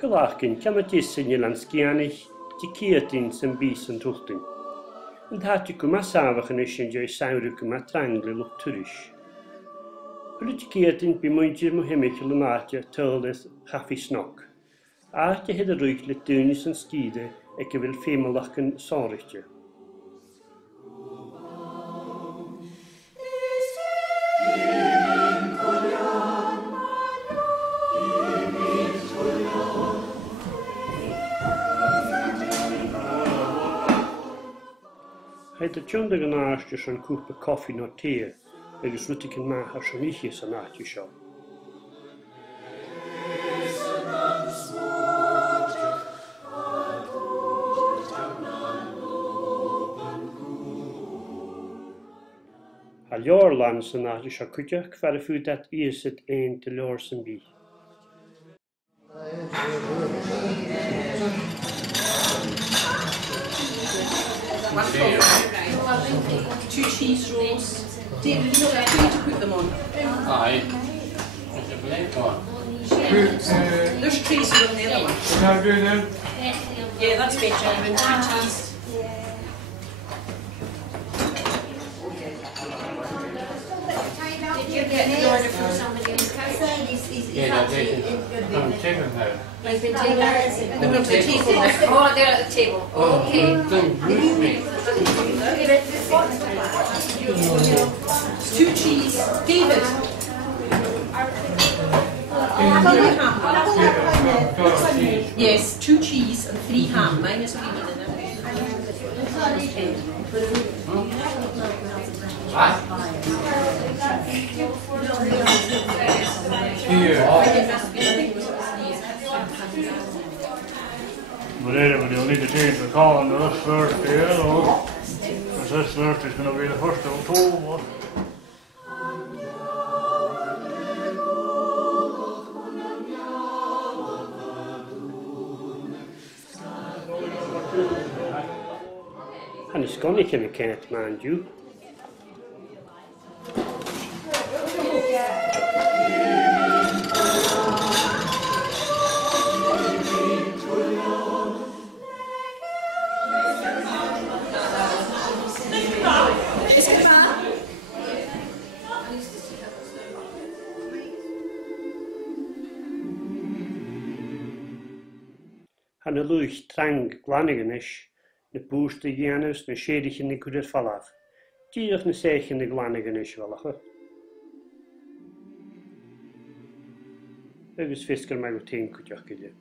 Colachcin camatissin ilan scianich di ciatin sy'n bys yn trwchtyn. Yn thati gwma safach yn eisiau jai sawr gwma trangli lwch tyrys. Hwyd di ciatin bu mwyntir mwhemich yl ymatio tyldes Cafaidh Snog. A di hyd y rwyg le dynis yn sgide e gyfil ffemalach yn sonrichtio. Haid y tiwn ag yn arsdio sy'n cwpa coffi no te, agos rwyt yn maach ar sy'n eichus yn ati sio. A lior lan sy'n ati sio cwtio cfar y ffwdat iasyd ein dy lior sy'n bi. Two cheese rolls. David, you know that you need to put them on. Aye. There's trays on the other one. Yeah, that's better. And two cheese. Did you get an order from somebody in the Yeah, they did. I'm taking her. They've been taken. They're going to the table now. Oh, they're at the table. Okay. It's two cheese. David. Yes, two cheese and 3 ham. Mine is 3 minutes. But you'll need to change the calendar this Thursday, because this Thursday is going to be the 1st of October. And it's gonna come a can't mind you. Han y lwch trang glanig yn eich, na bwst y gianus na sierych yn y gwrdd falaf. Diolch na sech yn y glanig yn eich fel achos. Agus fisgar mag o tein cwtioch gyda.